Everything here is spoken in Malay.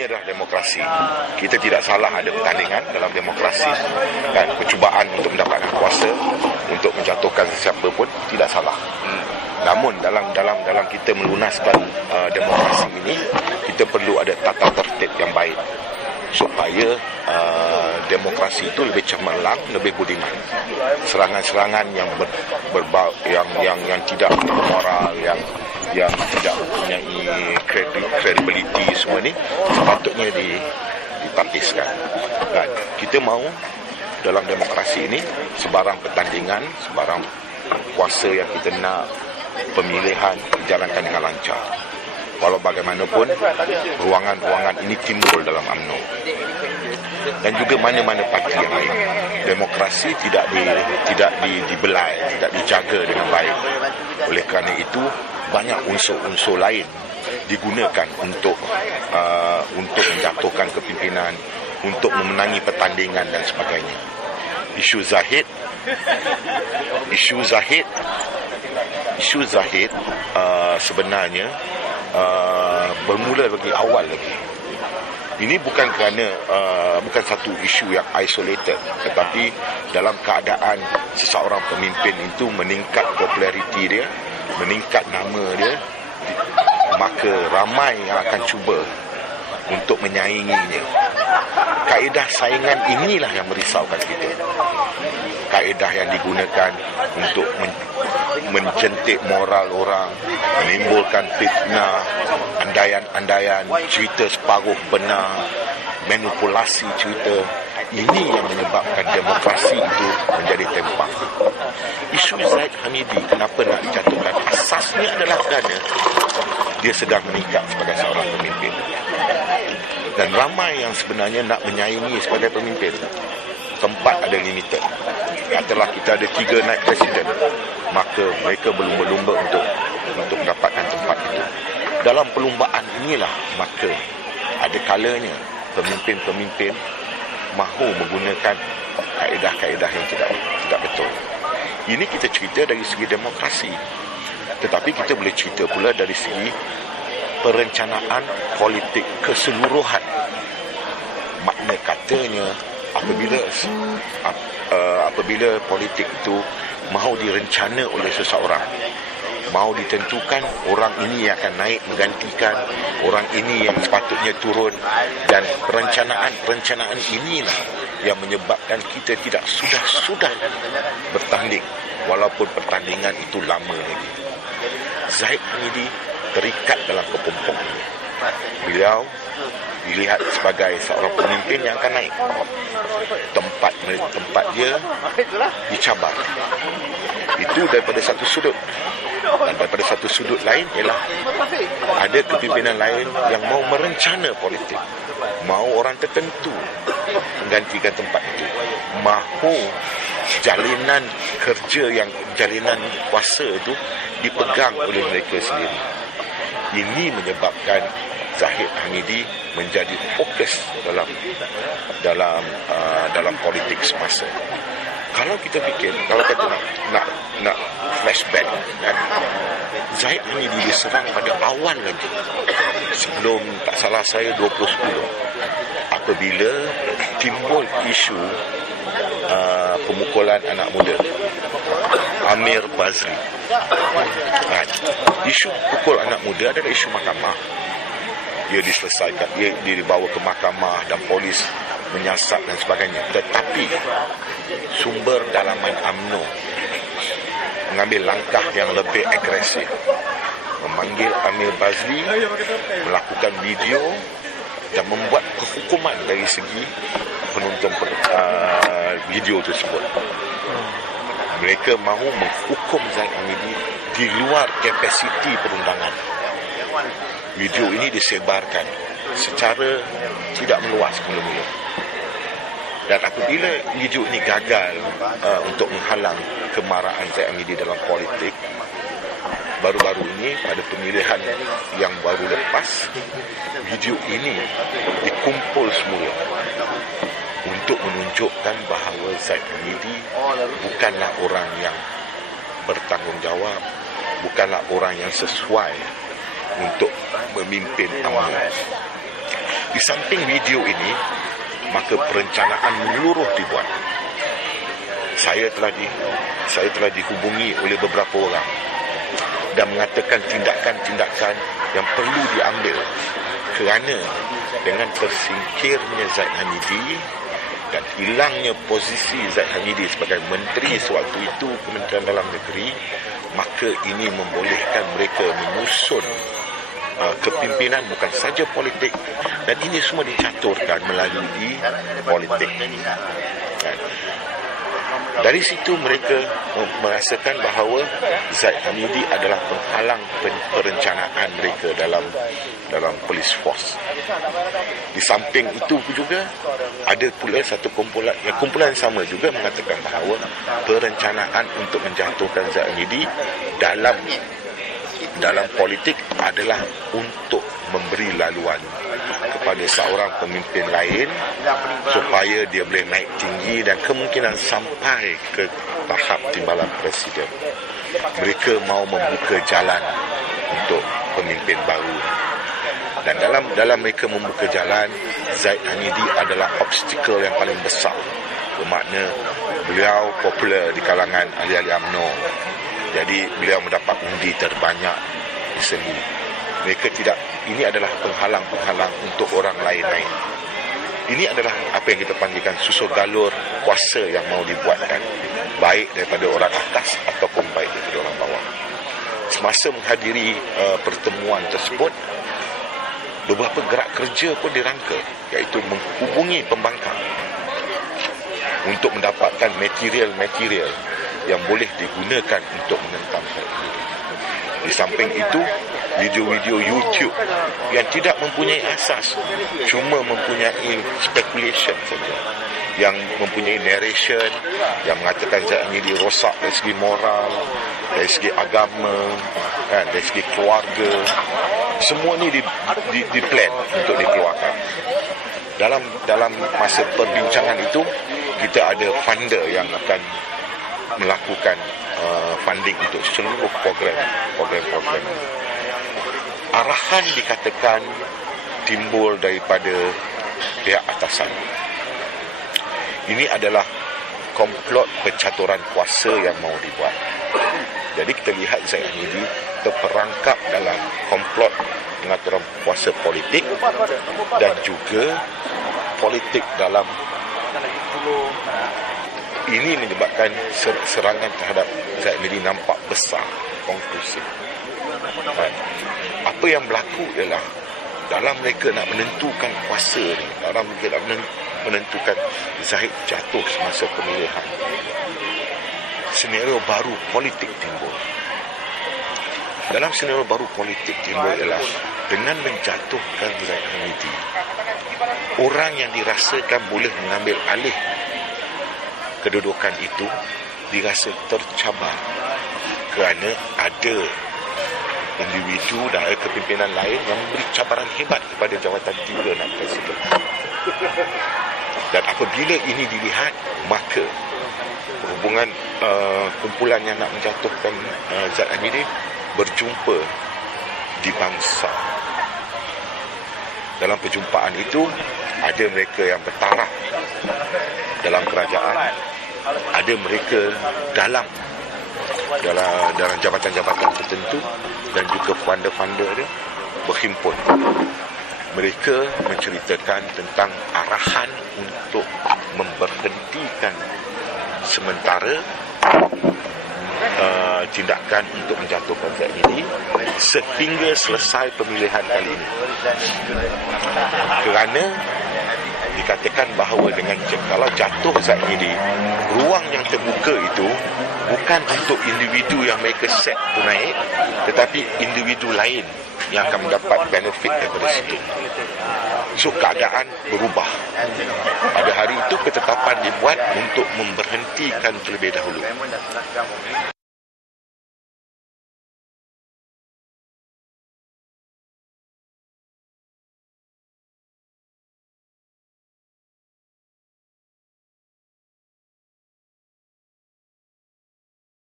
ini adalah demokrasi. Kita tidak salah ada pertandingan dalam demokrasi, dan percubaan untuk mendapatkan kuasa, untuk menjatuhkan sesiapa pun tidak salah. Namun dalam kita melunaskan demokrasi ini, kita perlu ada tata tertib yang baik supaya demokrasi itu lebih cemerlang, lebih budiman. Serangan-serangan yang yang tidak moral, yang tidak mempunyai credibility, semua ini sepatutnya ditapiskan. Dan kita mahu dalam demokrasi ini sebarang pertandingan, sebarang kuasa yang kita nak, pemilihan dijalankan dengan lancar. Walau bagaimanapun, ruangan-ruangan ini timbul dalam UMNO dan juga mana-mana parti yang lain. Demokrasi tidak dibelai, tidak dijaga dengan baik. Oleh kerana itu, banyak unsur-unsur lain digunakan untuk menjatuhkan kepimpinan, untuk memenangi pertandingan dan sebagainya. Isu Zahid sebenarnya bermula lagi awal lagi. Ini bukan kerana bukan satu isu yang isolated, tetapi dalam keadaan seseorang pemimpin itu meningkat populariti dia, meningkat nama dia, maka ramai yang akan cuba untuk menyainginya. Kaedah saingan inilah yang merisaukan kita. Kaedah yang digunakan untuk menjentik moral orang, menimbulkan fitnah, andaian-andaian, cerita separuh benar, manipulasi cerita. Ini yang menyebabkan demokrasi itu menjadi tempat. Isu Zaid Hamidi kenapa nak dijatuhkan? Asasnya adalah kerana dia sedang meningkat sebagai seorang pemimpin. Dan ramai yang sebenarnya nak menyaingi sebagai pemimpin. Tempat ada limited. Katalah kita ada 3 naib presiden, maka mereka berlumba-lumba untuk mendapatkan tempat itu. Dalam perlumbaan inilah maka ada kalanya pemimpin-pemimpin mahu menggunakan kaedah-kaedah yang tidak betul. Ini kita cerita dari segi demokrasi, tetapi kita boleh cerita pula dari segi perencanaan politik keseluruhan. Makna katanya apabila politik itu mahu direncana oleh seseorang, mahu ditentukan orang ini yang akan naik menggantikan orang ini yang sepatutnya turun, dan perencanaan inilah yang menyebabkan kita tidak sudah bertanding walaupun pertandingan itu lama lagi. Zaid Hamidi terikat dalam kepompong ini. Beliau dilihat sebagai seorang pemimpin yang akan naik. Tempat dia dicabar. Itu daripada satu sudut. Dan daripada satu sudut lain ialah ada kepimpinan lain yang mahu merencana politik, mahu orang tertentu menggantikan tempat itu, mahu jalinan kuasa itu dipegang oleh mereka sendiri. Ini menyebabkan Zahid Hamidi menjadi fokus dalam politik semasa. Kalau kita fikir, kalau kita nak flashback, kan, Zahid Hamidi diserang pada awal lagi, sebelum tak salah saya 2010, apabila timbul isu pemukulan anak muda Amir Bazri. Isu pukul anak muda adalah isu mahkamah. Dia diselesaikan, dia dibawa ke mahkamah dan polis menyiasat dan sebagainya. Tetapi sumber dalaman UMNO mengambil langkah yang lebih agresif, memanggil Amir Bazri, melakukan video dan membuat kehukuman dari segi penonton video tersebut. Mereka mahu menghukum Zaid Hamidi di luar kapasiti perundangan. Video ini disebarkan secara tidak meluas mula-mula. Dan apabila video ini gagal untuk menghalang kemarahan Zaid Hamidi dalam politik, baru-baru ini pada pemilihan yang baru lepas, video ini dikumpul semula untuk menunjukkan bahawa Zaid Hamidi bukanlah orang yang bertanggungjawab, bukanlah orang yang sesuai untuk memimpin UMNO. Di samping video ini, maka perencanaan menyeluruh dibuat. Saya telah dihubungi oleh beberapa orang dan mengatakan tindakan-tindakan yang perlu diambil kerana dengan tersingkirnya Zaid Hamidi dan hilangnya posisi Zaid Hamidi sebagai menteri sewaktu itu Kementerian Dalam Negeri, maka ini membolehkan mereka menyusun kepimpinan bukan saja politik, dan ini semua dicaturkan melalui politik. Dari situ mereka merasakan bahawa Zaid Hamidi adalah penghalang perencanaan mereka dalam police force. Di samping itu juga ada pula satu kumpulan sama juga mengatakan bahawa perencanaan untuk menjatuhkan Zaid Hamidi dalam politik adalah untuk memberi laluan kepada seorang pemimpin lain supaya dia boleh naik tinggi dan kemungkinan sampai ke tahap timbalan presiden. Mereka mahu membuka jalan untuk pemimpin baru. Dan dalam mereka membuka jalan, Zaid Hamidi adalah obstacle yang paling besar. Bermakna beliau popular di kalangan ahli-ahli UMNO. Jadi beliau mendapat undi terbanyak di Sembi. Ini adalah penghalang-penghalang untuk orang lain naik. Ini adalah apa yang kita panggilkan susul galur kuasa yang mahu dibuatkan, baik daripada orang atas ataupun baik daripada orang bawah. Semasa menghadiri pertemuan tersebut, beberapa gerak kerja pun dirangka, iaitu menghubungi pembangkang untuk mendapatkan material-material yang boleh digunakan untuk menentang Zaid Hamidi. Di samping itu, video-video YouTube yang tidak mempunyai asas, cuma mempunyai speculation saja, yang mempunyai narration yang mengatakan Zaid Hamidi rosak dari segi moral, dari segi agama, dari segi keluarga. Semua ni di plan untuk dikeluarkan. Dalam masa perbincangan itu, kita ada funder yang akan melakukan funding untuk seluruh program. Arahan dikatakan timbul daripada pihak atasan. Ini adalah komplot pencaturan kuasa yang mahu dibuat. Jadi kita lihat Zaid Hamidi terperangkap dalam komplot pengaturan kuasa politik dan juga politik dalam. Ini menyebabkan serangan terhadap Zaid Hamidi nampak besar, konklusif. Apa yang berlaku ialah dalam mereka nak menentukan kuasa ni, dalam mereka nak menentukan Zaid jatuh semasa pemilihan, senario baru politik timbul. Dalam senario baru politik timbul ialah dengan menjatuhkan Zaid Hamidi, orang yang dirasakan boleh mengambil alih kedudukan itu dirasa tercabar kerana ada individu dan kepimpinan lain yang memberi cabaran hebat kepada jawatan 3 nak presiden. Dan apabila ini dilihat, maka hubungan kumpulan yang nak menjatuhkan Zaid Hamidi berjumpa di Bangsa. Dalam perjumpaan itu, ada mereka yang bertaraf dalam kerajaan, ada mereka dalam jabatan-jabatan tertentu, dan juga funder-funder dia berhimpun. Mereka menceritakan tentang arahan untuk memberhentikan sementara tindakan untuk menjatuhkan Zaid Hamidi sehingga selesai pemilihan kali ini. Kerana dikatakan bahawa kalau jatuh Zaid Hamidi, ruang yang terbuka itu bukan untuk individu yang mereka set tu naik, tetapi individu lain yang akan mendapat benefit daripada situ. So keadaan berubah. Pada hari itu ketetapan dibuat untuk memberhentikan terlebih dahulu.